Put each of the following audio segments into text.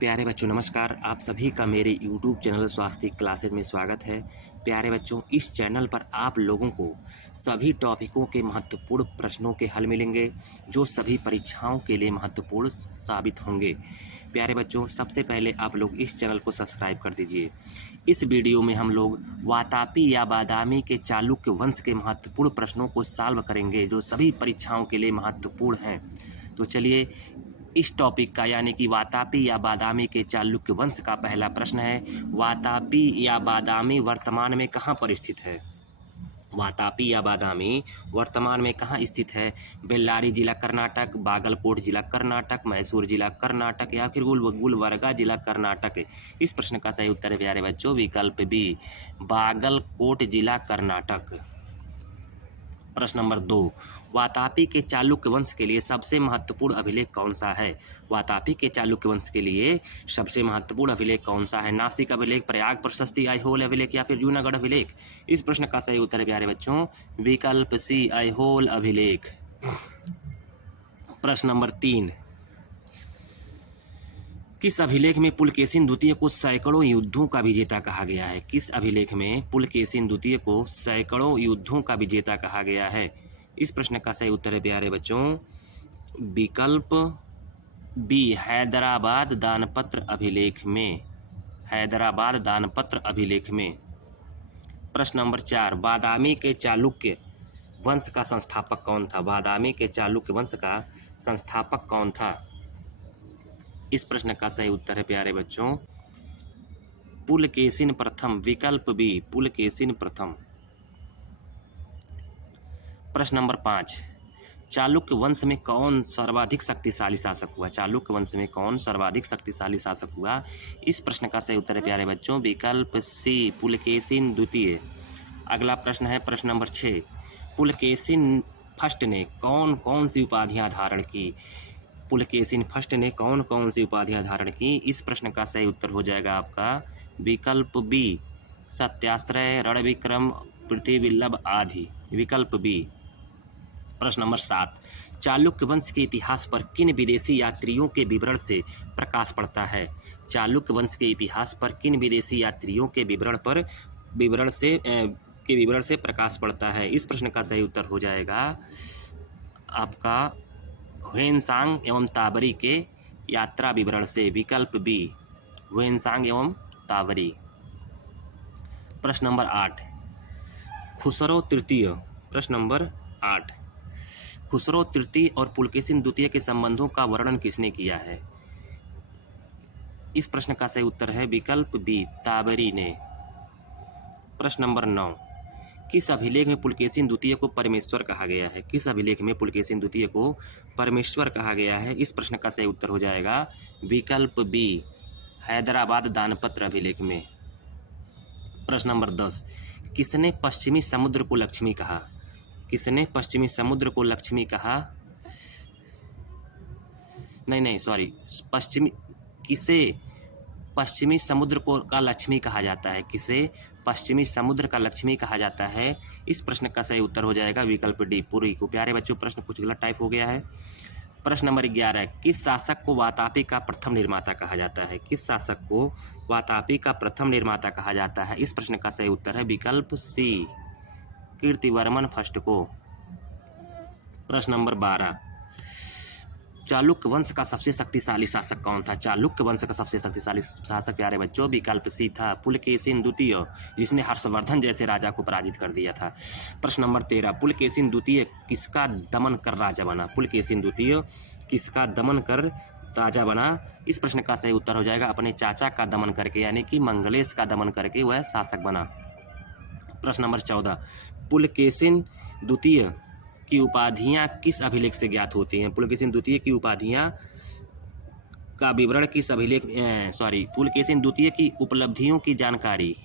प्यारे बच्चों नमस्कार। आप सभी का मेरे YouTube चैनल स्वास्थ्य क्लासेज में स्वागत है। प्यारे बच्चों, इस चैनल पर आप लोगों को सभी टॉपिकों के महत्वपूर्ण प्रश्नों के हल मिलेंगे जो सभी परीक्षाओं के लिए महत्वपूर्ण साबित होंगे। प्यारे बच्चों, सबसे पहले आप लोग इस चैनल को सब्सक्राइब कर दीजिए। इस वीडियो में हम लोग वातापी या बादामी के चालुक्य वंश के महत्वपूर्ण प्रश्नों को सॉल्व करेंगे जो सभी परीक्षाओं के लिए महत्वपूर्ण हैं। तो चलिए इस टॉपिक का यानी कि वातापी या बादामी के चालुक्य वंश का पहला प्रश्न है, वातापी या बादामी वर्तमान में कहाँ पर स्थित है? वातापी या बादामी वर्तमान में कहाँ स्थित है? बेल्लारी जिला कर्नाटक, बागलकोट जिला कर्नाटक, मैसूर जिला कर्नाटक या फिर गुलबर्गा जिला कर्नाटक। इस प्रश्न का सही उत्तर है प्यारे बच्चों विकल्प बी, बागलकोट जिला कर्नाटक। प्रश्न नंबर 2, वातापी के चालुक्य वंश के लिए सबसे महत्वपूर्ण अभिलेख कौन सा है? वातापी के चालुक्य वंश के लिए सबसे महत्वपूर्ण अभिलेख कौन सा है? नासिक अभिलेख, प्रयाग प्रशस्ति, ऐहोल अभिलेख या फिर जूनागढ़ अभिलेख? इस प्रश्न का सही उत्तर है प्यारे बच्चों विकल्प सी, ऐहोल अभिलेख। प्रश्न नंबर 3, किस अभिलेख में पुलकेशिन द्वितीय को सैकड़ों युद्धों का विजेता कहा गया है? किस अभिलेख में पुलकेशिन द्वितीय को सैकड़ों युद्धों का विजेता कहा गया है? इस प्रश्न का सही उत्तर है प्यारे बच्चों विकल्प बी, हैदराबाद दानपत्र अभिलेख में। हैदराबाद दानपत्र अभिलेख में। प्रश्न नंबर 4, बादामी के चालुक्य वंश का संस्थापक कौन था? बादामी के चालुक्य वंश का संस्थापक कौन था? इस प्रश्न का सही उत्तर है प्यारे बच्चों पुलकेशिन प्रथम, विकल्प बी, पुलकेशिन प्रथम। प्रश्न नंबर 5, चालुक्य वंश में कौन सर्वाधिक शक्तिशाली शासक हुआ? चालुक्य वंश में कौन सर्वाधिक शक्तिशाली शासक हुआ? इस प्रश्न का सही उत्तर है प्यारे बच्चों विकल्प सी, पुलकेशिन द्वितीय। अगला प्रश्न है प्रश्न नंबर 6, पुलकेशिन फर्स्ट ने कौन कौन सी उपाधियां धारण की? पुलकेशिन फर्स्ट ने कौन कौन सी उपाधियां धारण की? इस प्रश्न का सही उत्तर हो जाएगा आपका विकल्प बी, सत्याश्रय, रणविक्रम, पृथ्वीवल्लभ आदि। विकल्प बी। प्रश्न नंबर 7, चालुक्य वंश के इतिहास पर किन विदेशी यात्रियों के विवरण से प्रकाश पड़ता है? चालुक्य वंश के इतिहास पर किन विदेशी यात्रियों के विवरण से प्रकाश पड़ता है? इस प्रश्न का सही उत्तर हो जाएगा आपका ह्वेनसांग एवं ताबरी के यात्रा विवरण से। विकल्प बी, ह्वेनसांग एवं ताबरी। प्रश्न नंबर 8, खुसरो तृतीय। प्रश्न नंबर 8, खुसरो तृतीय और पुलकेशिन द्वितीय के संबंधों का वर्णन किसने किया है? इस प्रश्न का सही उत्तर है विकल्प बी, ताबरी ने। प्रश्न नंबर 9, किस अभिलेख में पुलकेशिन द्वितीय को परमेश्वर कहा गया है? किस अभिलेख में पुलकेशिन द्वितीय को परमेश्वर कहा गया है? इस प्रश्न का सही उत्तर हो जाएगा विकल्प बी, हैदराबाद दानपत्र अभिलेख में। प्रश्न नंबर 10, किसने पश्चिमी समुद्र को लक्ष्मी कहा? किसने पश्चिमी समुद्र को लक्ष्मी कहा? किसे पश्चिमी समुद्र को का लक्ष्मी कहा जाता है? किसे पश्चिमी समुद्र का लक्ष्मी कहा जाता है? इस प्रश्न का सही उत्तर हो जाएगा विकल्प डी, पुरी को। प्यारे बच्चों, प्रश्न कुछ गलत टाइप हो गया है। प्रश्न नंबर 11, किस शासक को वातापी का प्रथम निर्माता कहा जाता है? किस शासक को वातापी का प्रथम निर्माता कहा जाता है? इस प्रश्न का सही उत्तर है विकल्प सी, कीर्तिवर्मन फर्स्ट को। प्रश्न नंबर 12, चालुक्य वंश का सबसे शक्तिशाली शासक कौन था? चालुक्य वंश का सबसे शक्तिशाली शासक प्यारे बच्चों विकल्प सी था, पुलकेशिन द्वितीय, जिसने हर्षवर्धन जैसे राजा को पराजित कर दिया था। प्रश्न नंबर 13, पुलकेशिन द्वितीय किसका दमन कर राजा बना? पुलकेशिन द्वितीय किसका दमन कर राजा बना? इस प्रश्न का सही उत्तर हो जाएगा अपने चाचा का दमन करके, यानी कि मंगलेश का दमन करके वह शासक बना। प्रश्न नंबर 14, पुलकेशिन द्वितीय की उपाधियां किस अभिलेख से ज्ञात होती हैं? पुलकेशिन द्वितीय की उपाधियां का विवरण किस अभिलेख पुलकेशिन द्वितीय की उपलब्धियों की जानकारी,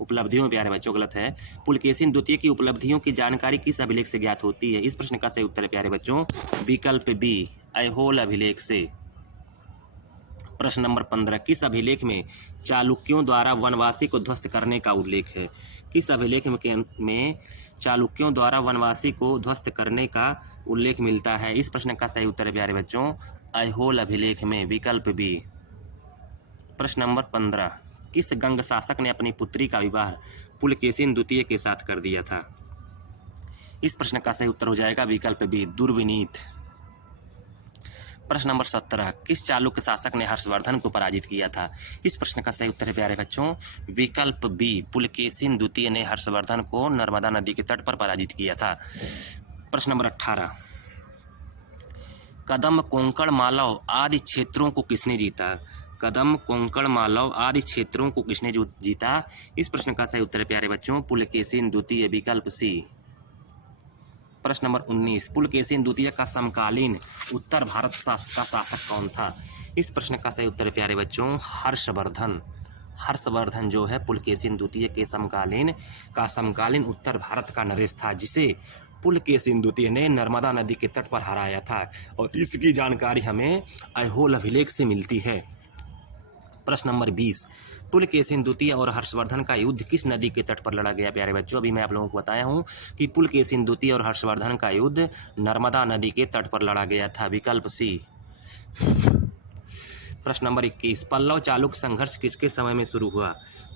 उपलब्धियों प्यारे बच्चों गलत है, पुलकेशिन द्वितीय की उपलब्धियों की जानकारी किस अभिलेख से ज्ञात होती है? इस प्रश्न का सही उत्तर है प्यारे बच्चों विकल्प बी, ऐहोल अभिलेख से। प्रश्न नंबर 15, किस अभिलेख में चालुक्यों द्वारा वनवासी को ध्वस्त करने का उल्लेख है? किस अभिलेख में चालुक्यों द्वारा वनवासी को ध्वस्त करने का उल्लेख मिलता है? इस प्रश्न का सही उत्तर है प्यारे बच्चों ऐहोल अभिलेख में। विकल्प बी। प्रश्न नंबर 15, किस गंग शासक ने अपनी पुत्री का विवाह पुलकेशिन द्वितीय के साथ कर दिया था? इस प्रश्न का सही उत्तर हो जाएगा विकल्प बी, दुर्विनीत। प्रश्न नंबर 17, किस चालुक्य शासक ने हर्षवर्धन को पराजित किया था? इस प्रश्न का सही उत्तर है प्यारे बच्चों विकल्प बी, पुलकेशिन द्वितीय ने हर्षवर्धन को नर्मदा नदी के तट पर पराजित किया था। प्रश्न नंबर 18, कदम, कोंकण, मालव आदि क्षेत्रों को किसने जीता? कदम, कोंकण, मालव आदि क्षेत्रों को किसने जीता? इस प्रश्न का सही उत्तर है प्यारे बच्चों पुलकेशिन द्वितीय, विकल्प सी। प्रश्न नंबर 19, पुलकेशिन द्वितीय का समकालीन उत्तर भारत का शासक कौन था? इस प्रश्न का सही उत्तर है प्यारे बच्चों हर्षवर्धन। हर्षवर्धन जो है पुलकेशिन द्वितीय के समकालीन उत्तर भारत का नरेश था, जिसे पुलकेशिन द्वितीय ने नर्मदा नदी के तट पर हराया था, और इसकी जानकारी हमें ऐहोल अभिलेख से मिलती है। प्रश्न नंबर 20, पुलकेशिन द्वितीय और हर्षवर्धन का युद्ध किस नदी के तट पर लड़ा गया? प्यारे बच्चों अभी मैं आप लोगों को बताया हूं कि पुलकेशिन द्वितीय और हर्षवर्धन का युद्ध नर्मदा नदी के तट पर लड़ा गया था, विकल्प सी। प्रश्न नंबर 21, पल्लव चालुक्य संघर्ष किसके समय में शुरू हुआ?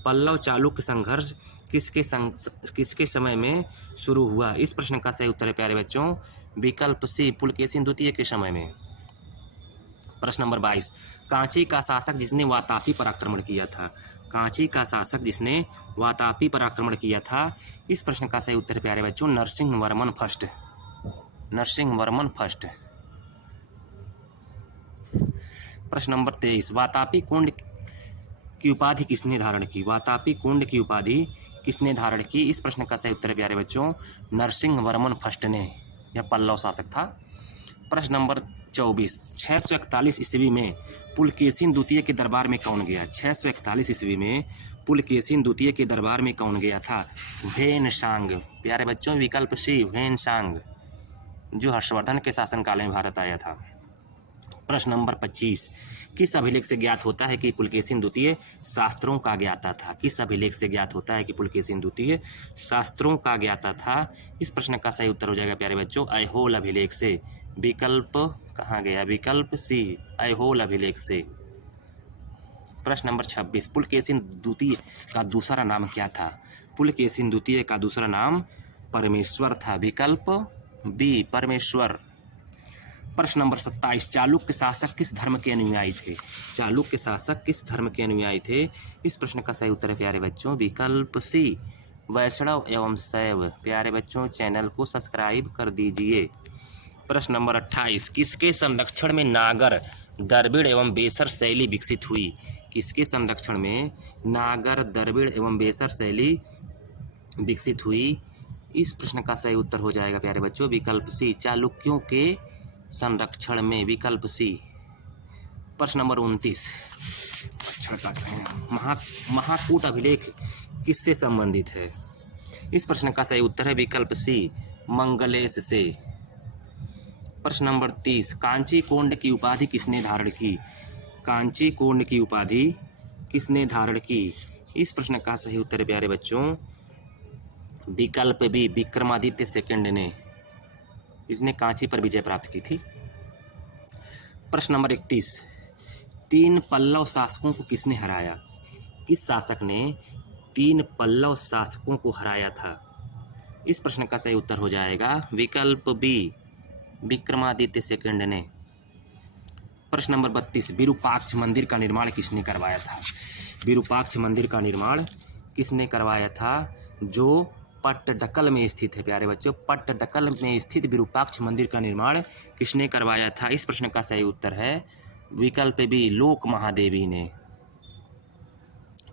पल्लव चालुक्य संघर्ष किसके समय में शुरू हुआ? इस प्रश्न का सही उत्तर है प्यारे बच्चों विकल्प सी, पुलकेशिन द्वितीय के समय में। प्रश्न नंबर 22, कांची का शासक जिसने वातापी पर आक्रमण किया था? कांची का शासक जिसने वातापी पर आक्रमण किया था? इस प्रश्न का सही उत्तर है प्यारे बच्चों नरसिंहवर्मन फर्स्ट। नरसिंहवर्मन फर्स्ट। प्रश्न नंबर 23, वातापी कुंड की उपाधि किसने धारण की? वातापी कुंड की उपाधि किसने धारण की? इस प्रश्न का सही उत्तर है प्यारे बच्चों नरसिंहवर्मन फर्स्ट ने, यह पल्लव शासक था। प्रश्न नंबर 24, 641 ईस्वी में पुलकेशिन द्वितीय के दरबार में कौन गया? 641 ईस्वी में पुलकेशिन द्वितीय के दरबार में कौन गया था? ह्वेनसांग। प्यारे बच्चों विकल्प सी, ह्वेनसांग, जो हर्षवर्धन के शासनकाल में भारत आया था। प्रश्न नंबर 25, किस अभिलेख से ज्ञात होता है कि पुलकेशिन द्वितीय शास्त्रों का ज्ञाता था? किस अभिलेख से ज्ञात होता है कि पुलकेशिन द्वितीय शास्त्रों का ज्ञाता था? इस प्रश्न का सही उत्तर हो जाएगा प्यारे बच्चों ऐहोल अभिलेख से, विकल्प कहाँ गया? विकल्प सी, ऐहोल अभिलेख से। प्रश्न नंबर 26, पुलकेशिन द्वितीय का दूसरा नाम क्या था? पुलकेशिन द्वितीय का दूसरा नाम परमेश्वर था, विकल्प बी, परमेश्वर। प्रश्न नंबर 27, चालुक्य शासक किस धर्म के अनुयायी थे? चालुक्य शासक किस धर्म के अनुयायी थे? इस प्रश्न का सही उत्तर है प्यारे बच्चों विकल्प सी, वैष्णव एवं शैव। प्यारे बच्चों चैनल को सब्सक्राइब कर दीजिए। प्रश्न नंबर 28, किसके संरक्षण में नागर, द्रविड़ एवं बेसर शैली विकसित हुई? किसके संरक्षण में नागर, द्रविड़ एवं बेसर शैली विकसित हुई? इस प्रश्न का सही उत्तर हो जाएगा प्यारे बच्चों विकल्प सी, चालुक्यों के संरक्षण में, विकल्प सी। प्रश्न नंबर 29, महाकूट अभिलेख किससे संबंधित है? इस प्रश्न का सही उत्तर है विकल्प सी, मंगलेश से। प्रश्न नंबर 30, कांची कोंड की उपाधि किसने धारण की? कांची कोंड की उपाधि किसने धारण की? इस प्रश्न का सही उत्तर है प्यारे बच्चों विकल्प बी, विक्रमादित्य सेकंड ने, इसने कांची पर विजय प्राप्त की थी। प्रश्न नंबर 31, 3 पल्लव शासकों को किसने हराया? किस शासक ने 3 पल्लव शासकों को हराया था? इस प्रश्न का सही उत्तर हो जाएगा विकल्प बी, विक्रमादित्य सेकंड ने। प्रश्न नंबर 32, विरूपाक्ष मंदिर का निर्माण किसने करवाया था? विरूपाक्ष मंदिर का निर्माण किसने करवाया था? जो पट्टडकल में स्थित है प्यारे बच्चों, पट्टडकल में स्थित विरूपाक्ष मंदिर का निर्माण किसने करवाया था? इस प्रश्न का सही उत्तर है विकल्प बी, लोक महादेवी ने।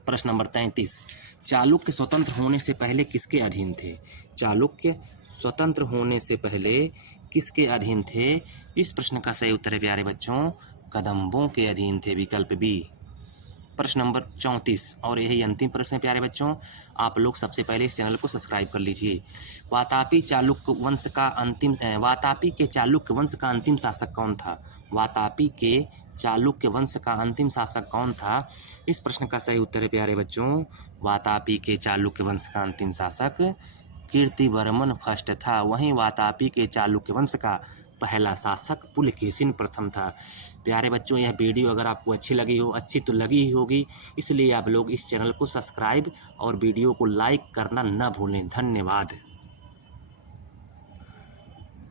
प्रश्न नंबर 33, चालुक्य स्वतंत्र होने से पहले किसके अधीन थे? चालुक्य स्वतंत्र होने से पहले किसके अधीन थे? इस प्रश्न का सही उत्तर है प्यारे बच्चों कदम्बों के अधीन थे, विकल्प बी। प्रश्न नंबर 34 और यही अंतिम प्रश्न है प्यारे बच्चों, आप लोग सबसे पहले इस चैनल को सब्सक्राइब कर लीजिए। वातापी के चालुक्य वंश का अंतिम शासक कौन था? वातापी के चालुक्य वंश का अंतिम शासक कौन था? इस प्रश्न का सही उत्तर है प्यारे बच्चों वातापी के चालुक्य वंश का अंतिम शासक कीर्तिवर्मन फर्स्ट था। वहीं वातापी के चालुक्य वंश का पहला शासक पुलकेशिन प्रथम था। प्यारे बच्चों, यह वीडियो अगर आपको अच्छी लगी हो, अच्छी तो लगी ही होगी, इसलिए आप लोग इस चैनल को सब्सक्राइब और वीडियो को लाइक करना न भूलें। धन्यवाद।